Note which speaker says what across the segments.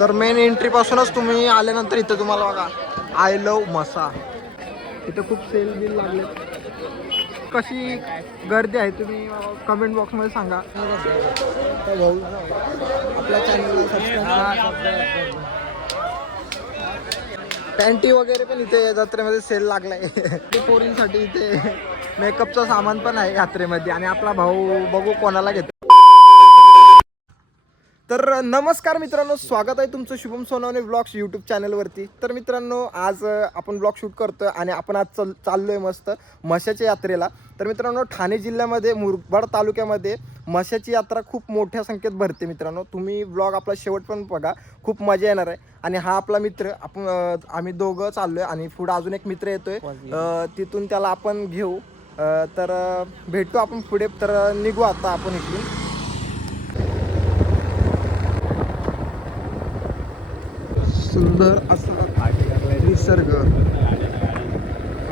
Speaker 1: तर main entry पासूनच तुम्ही आल्यानंतर इथं तुम्हाला बघा आय लव मसा इथं खूप सेल बिल लागले. कशी गर्दी आहे तुम्ही कमेंट बॉक्समध्ये सांगा. आपल्या चॅनलला पॅन्टी वगैरे पण इथे जत्रेमध्ये सेल लागलाय. पोरींसाठी इथे मेकअपचं सामान पण आहे यात्रेमध्ये. आणि आपला भाऊ बघू कोणाला घेतो. तर नमस्कार मित्रांनो स्वागत आहे तुमचं शुभम सोनवणे ब्लॉग्स यूट्यूब चॅनलवरती तर मित्रांनो आज आपण ब्लॉग शूट करतोय आणि आपण आज चल चाललोय मस्त मशाच्या यात्रेला. तर मित्रांनो ठाणे जिल्ह्यामध्ये मुरबाड तालुक्यामध्ये मशाची यात्रा खूप मोठ्या संख्येत भरते मित्रांनो. तुम्ही ब्लॉग आपला शेवट पण बघा खूप मजा येणार आहे. आणि हा आपला मित्र आपण आम्ही दोघं चाललोय आणि पुढे अजून एक मित्र येतोय. तिथून त्याला आपण घेऊ. तर अ, भेटू आपण पुढे तर निघू आता आपण इकडून सुंदर असा निसर्ग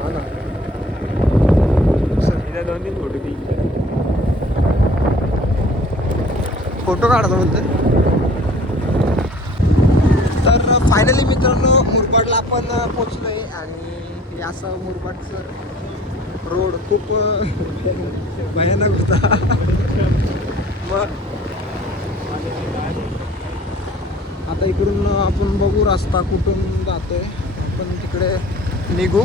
Speaker 1: ना. फोटो काढतो म्हणते तर फायनली मित्रांनो मुरबाडला आपण पोचलोय आणि असं मुरबाडचं रोड खूप भयानक होता मग आता इकडून आपण बघू रस्ता कुठून जातोय. आपण तिकडे निघू.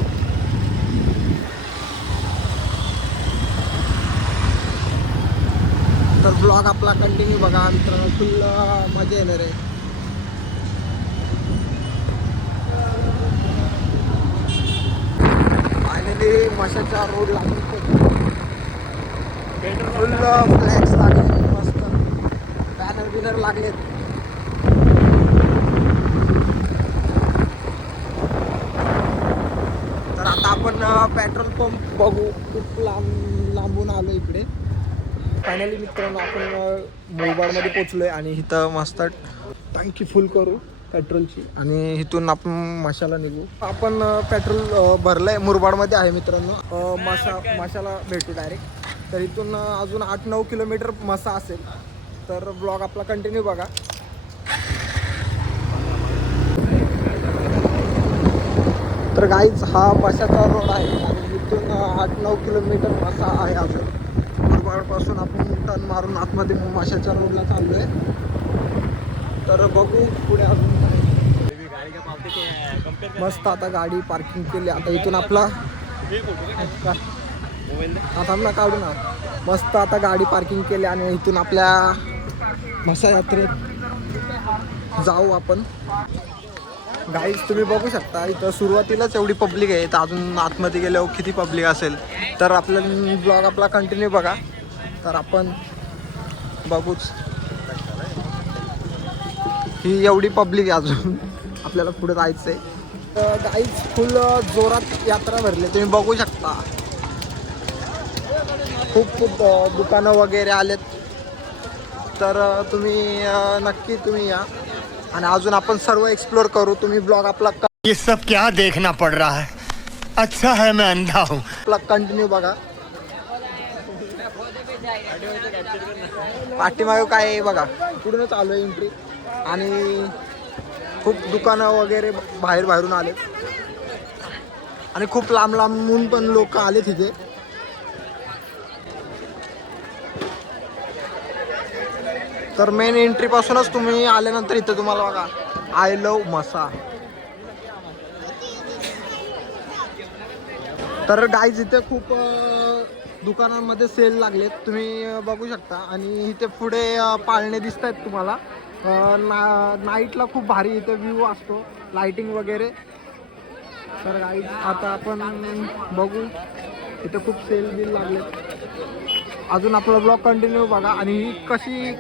Speaker 1: तर ब्लॉग आपला कंटिन्यू बघा मित्रांनो. फुल मजा येणार आहे. फायनली मशाच्या रोड लागून फुल फ्लॅक्स लागले मस्त. बॅनर बिनर लागलेत तर आता आपण पेट्रोल पंप बघू. खूप लांब लांबून आलो इकडे. फायनली मित्रांनो आपण मोबाईलमध्ये पोचलोय आणि इथं मस्त टँकी फुल करू पेट्रोलची. आणि इथून आपण माशाला निघू. आपण पेट्रोल भरलं भरलंय. मुरबाडमध्ये आहे मित्रांनो. माशा माशाला भेटू डायरेक्ट तर इथून अजून आठ नऊ किलोमीटर मसा असेल. तर ब्लॉग आपला कंटिन्यू बघा. तर गाईच हा माशाचा रोड आहे. आठ नऊ किलोमीटर मासा आहे अजून. मुरबाडपासून आपण टन मारून आतमध्ये माशाच्या रोडला चाललो आहे तर बघू पुढे अजून मस्त आता गाडी पार्किंग केली. आता इथून आपला आता थांब ना काढू ना. मस्त आता गाडी पार्किंग केली आणि इथून आपल्या मसा यात्रेत जाऊ आपण. गाईज तुम्ही बघू शकता इथं सुरुवातीलाच एवढी पब्लिक आहे. तर अजून आतमध्ये गेल्यावर किती पब्लिक असेल. तर आपला ब्लॉग आपला कंटिन्यू बघा. तर आपण बघूच. ही एवढी पब्लिक आहे अजून. आपल्याला पुढे जायचं आहे गाईज फुल जोरात यात्रा भरली. तुम्ही बघू शकता. खूप खूप दुकानं वगैरे आलेत. तर तुम्ही नक्की तुम्ही या. आणि अजून आपण सर्व एक्सप्लोर करू. तुम्ही ब्लॉग आपला
Speaker 2: ये सब क्या देखना पड़ रहा है? अच्छा है मैं अंधा हूँ।
Speaker 1: आपला कंटिन्यू बघा. पाठीमागे काय आहे बघा. पुढून चालू आहे एंट्री आणि खूप दुकानं वगैरे बाहेर बाहेरून आले. आणि खूप लांब लांबून पण लोक आले तिथे तर मेन एंट्रीपासूनच तुम्ही आल्यानंतर इथं तुम्हाला बघा आय लव मसा तर गाईज इथे खूप दुकानांमध्ये सेल लागलेत. तुम्ही बघू शकता. आणि इथे पुढे पाळणे दिसत आहेत तुम्हाला ना नाईटला खूप भारी इथे व्ह्यू असतो लाइटिंग वगैरे. तर गाईज आता आपण बघू. इथे खूप सेल बिल लागलेत. अजून आपला ब्लॉग कंटिन्यू बघा. आणि ही कशी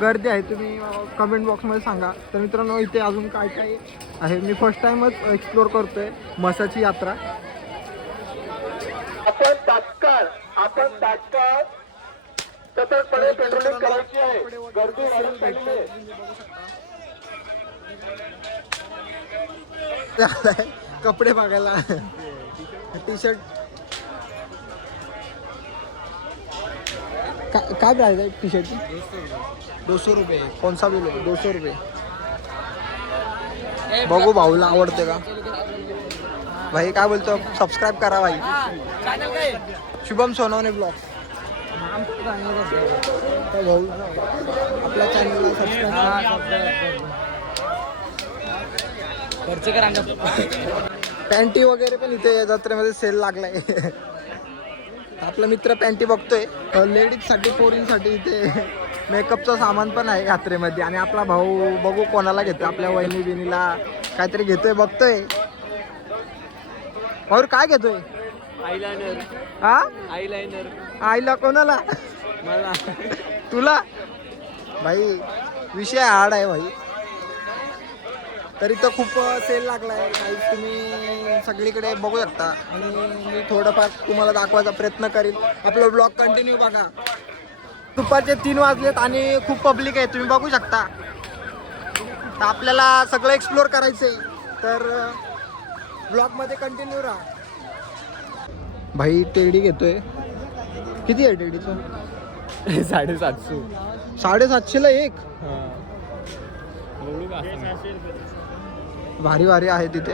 Speaker 1: गर्दी आहे तुम्ही कमेंट बॉक्समध्ये सांगा. तर मित्रांनो इथे अजून काय काय आहे? मी फर्स्ट टाइमच एक्सप्लोर करतोय मसाची यात्रा.
Speaker 3: आपण तात्काळ आपण तात्काळ सतर्कपणे पेट्रोलिंग करायची आहे. गर्दी
Speaker 1: कपडे बघायला. टी शर्ट काय प्राइस आहे टी शर्टची दो सौ रुपये. कौन सा भी लो दो सौ रुपये. बघू भाऊला आवडते का? भाई काय बोलतो? सबस्क्राईब करा भाई. शुभम सोनवणे ब्लॉग भाऊ आपल्या चॅनलला सबस्क्राईब पॅन्टी वगैरे पण इथे जत्रेमध्ये सेल लागलाय. आपला मित्र पॅन्टी बघतोय. लेडीजसाठी पोरींसाठी इथे मेकअपचं सामान पण आहे यात्रेमध्ये. आणि आपला भाऊ बघू कोणाला घेतोय. आपल्या वहिनी बिनीला काहीतरी घेतोय बघतोय. भाऊ काय घेतोय?
Speaker 4: आयलाइनर
Speaker 1: हा
Speaker 4: आयलाइनर
Speaker 1: आईला कोणाला?
Speaker 4: मला.
Speaker 1: तुला? भाई विषय हार्ड आहे भाई. तरी तर खूप सेल लागलाय. काही तुम्ही सगळीकडे बघू शकता. आणि मी थोडंफार तुम्हाला दाखवायचा प्रयत्न करीन. आपलं ब्लॉग कंटिन्यू बघा. दुपारचे तीन वाजलेत आणि खूप पब्लिक आहे. तुम्ही बघू शकता. तर आपल्याला सगळं एक्सप्लोअर करायचं आहे तर ब्लॉगमध्ये कंटिन्यू राहा. भाई टेडी घेतोय. किती आहे टेडीचं?
Speaker 4: साडेसातशे.
Speaker 1: साडेसातशेला एक? भारी भारी आहे तिथे.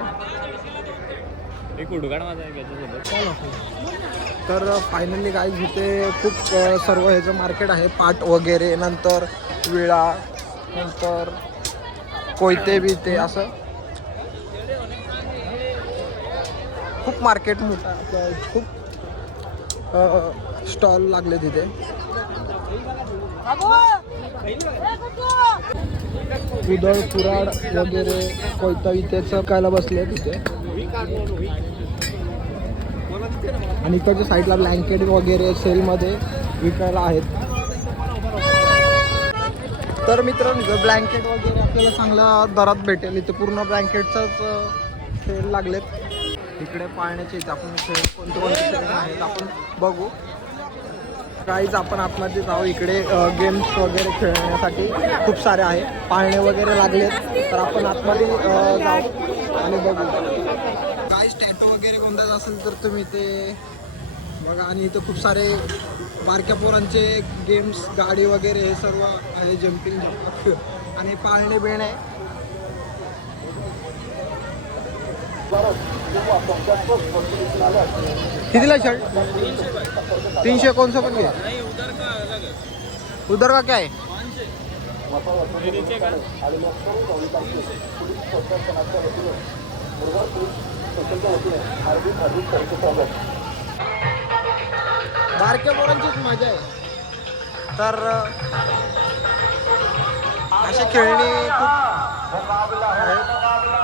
Speaker 4: एक उडगाड माझा आहे याच्यासोबत
Speaker 1: तर फायनली काय इथे खूप सर्व ह्याचं मार्केट आहे पाट वगैरे नंतर विळा नंतर कोयते बिते असं. खूप मार्केट मोठं. खूप स्टॉल लागले तिथे. उदळ कुराड वगैरे कोयता इथे कायला बसले तिथे आणि इकडच्या साईडला ब्लँकेट वगैरे सेलमध्ये विकायला आहेत. तर मित्रांनो ब्लँकेट वगैरे आपल्याला चांगल्या दरात भेटेल. इथे पूर्ण ब्लँकेटचाच सेल लागलेत. इकडे पाळण्याचे इथे आपण कोणते कोणते आहेत आपण बघू. काहीच आपण आतमध्ये जाऊ इकडे गेम्स वगैरे खेळण्यासाठी. खूप सारे आहे. पाळणे वगैरे लागले तर आपण आतमध्ये जाऊ आणि बघू. काय टॅटो वगैरे कोणताच असेल तर तुम्ही ते बघा. आणि इथे खूप सारे बारक्या पोरांचे गेम्स गाडी वगैरे हे सर्व आहे जम्पिंग आणि पाळणे बिळणे कितीला शर्ट? तीनशे कोणसा पण घे. उधर का क्या है? बारक्या पोरांचीच मजा आहे. तर अशी खेळणी खूप आहेत.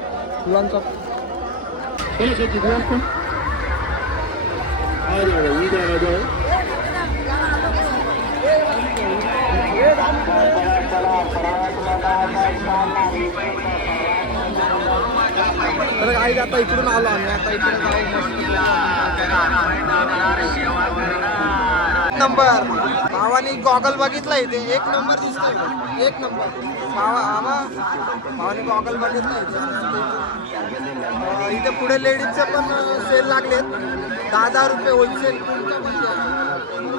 Speaker 1: फुलांचा तर काही आता इकडून आलो आम्ही आता इकडे जाऊ मस्त नंबर भावानी गॉगल बघितला इथे एक नंबर दिसतोय. एक नंबर. भावा आम्हा भावानी गॉगल बघितला इथे इथे पुढे लेडीजचे पण सेल लागलेत. दहा दहा रुपये होलसेल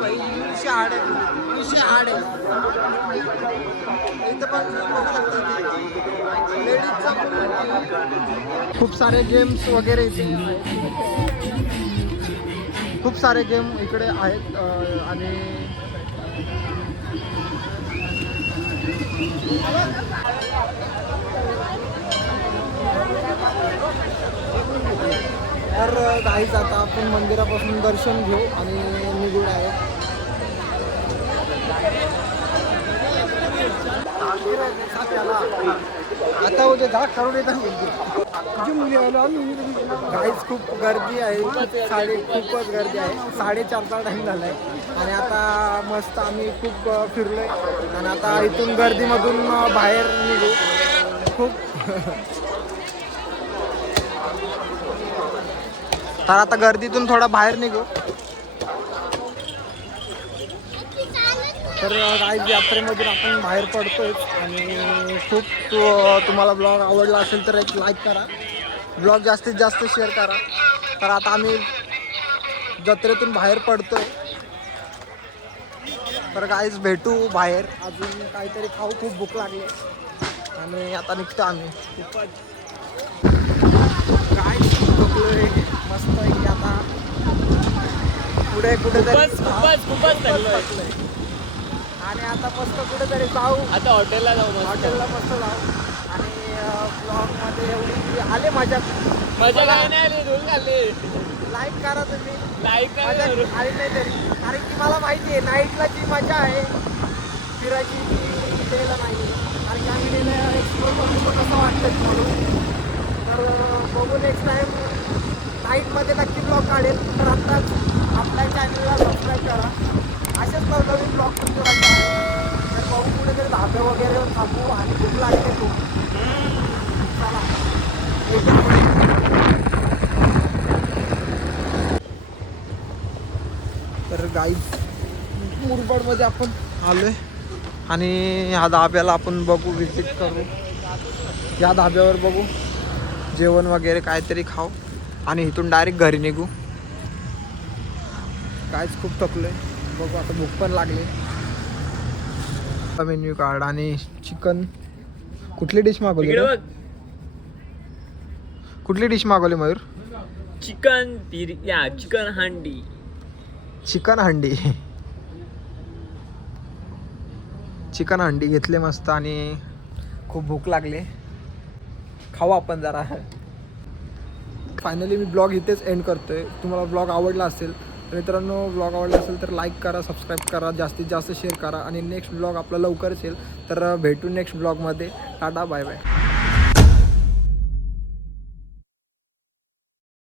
Speaker 1: तीनशे आड आहे तीनशे आड आहे इथं पण बघू शकता लेडीजचा खूप सारे गेम्स वगैरे इथे. खूप सारे गेम इकडे आहेत आणि तर काहीच आता आपण मंदिरापासून दर्शन घेऊ आणि निघून आहे. त्याला आता उद्या दहा करोड येतात म्हणजे. गाईच खूप गर्दी आहे. साडे खूपच गर्दी आहे. साडेचारचा टाईम झाला आहे आणि आता मस्त आम्ही खूप फिरलो फिरलोय. आणि आता इथून गर्दीमधून बाहेर निघू. खूप. तर आता गर्दीतून थोडा बाहेर निघू. तर राईज यात्रेमधून आपण बाहेर पडतोय आणि खूप तु- तुम्हाला ब्लॉग आवडला असेल तर एक लाईक करा. ब्लॉग जास्तीत जास्त शेअर करा. तर आता आम्ही जत्रेतून बाहेर पडतोय. तर काहीच भेटू बाहेर. अजून काहीतरी खाऊ खूप भूक लागली. आणि आता निघतो आम्ही. काय बघलोय. मस्त आहे की आता. पुढे कुठेतरी
Speaker 4: खूपच खूपच खूपच
Speaker 1: आणि आता मस्त कुठेतरी जाऊ.
Speaker 4: आता हॉटेलला जाऊ
Speaker 1: हॉटेलला मस्त जाऊ. आणि ब्लॉगमध्ये एवढी आले मजा.
Speaker 4: मजा काय नाही आली धूल खाल्ली
Speaker 1: लाईक करा तुम्ही.
Speaker 4: लाईक
Speaker 1: आली नाही तरी. कारण की मला माहिती आहे नाईटला जी मजा आहे फिरायची ती डेला नाही की आम्ही डेला एक्सप्लोर तर कसं वाटतं म्हणून तर बघू नेक्स्ट टाईम नाईटमध्ये नक्की ब्लॉग काढेल. तर आत्ताच आपल्या चॅनलला सबस्क्राईब करा. असेच नवनवीन ब्लॉग तुमच्याकडे तर बघू कुठेतरी धाबे आणि खूप लागते खूप तर गाई मुरबाडमध्ये आपण आलोय आणि ह्या धाब्याला आपण बघू व्हिजिट करू. या धाब्यावर बघू. जेवण वगैरे काहीतरी खाऊ आणि इथून डायरेक्ट घरी निघू. कायच खूप थकलोय. बघू आता भूक पण लागली. मेन्यू कार्ड आणि चिकन कुठली डिश मागवली रे? कुठली डिश मागवली मयूर?
Speaker 4: चिकन बिर या चिकन हांडी.
Speaker 1: चिकन हंडी. चिकन हंडी घेतले मस्त आणि खूप भूक लागली. खाऊ आपण जरा. फायनली मी ब्लॉग इथेच एंड करतोय. तुम्हाला ब्लॉग आवडला असेल मित्रांनो ब्लॉग आवडला असेल तर लाईक करा सबस्क्राईब करा जास्तीत जास्त शेअर करा आणि नेक्स्ट ब्लॉग आपला लवकरच येईल. तर भेटू नेक्स्ट ब्लॉगमध्ये टाटा बाय बाय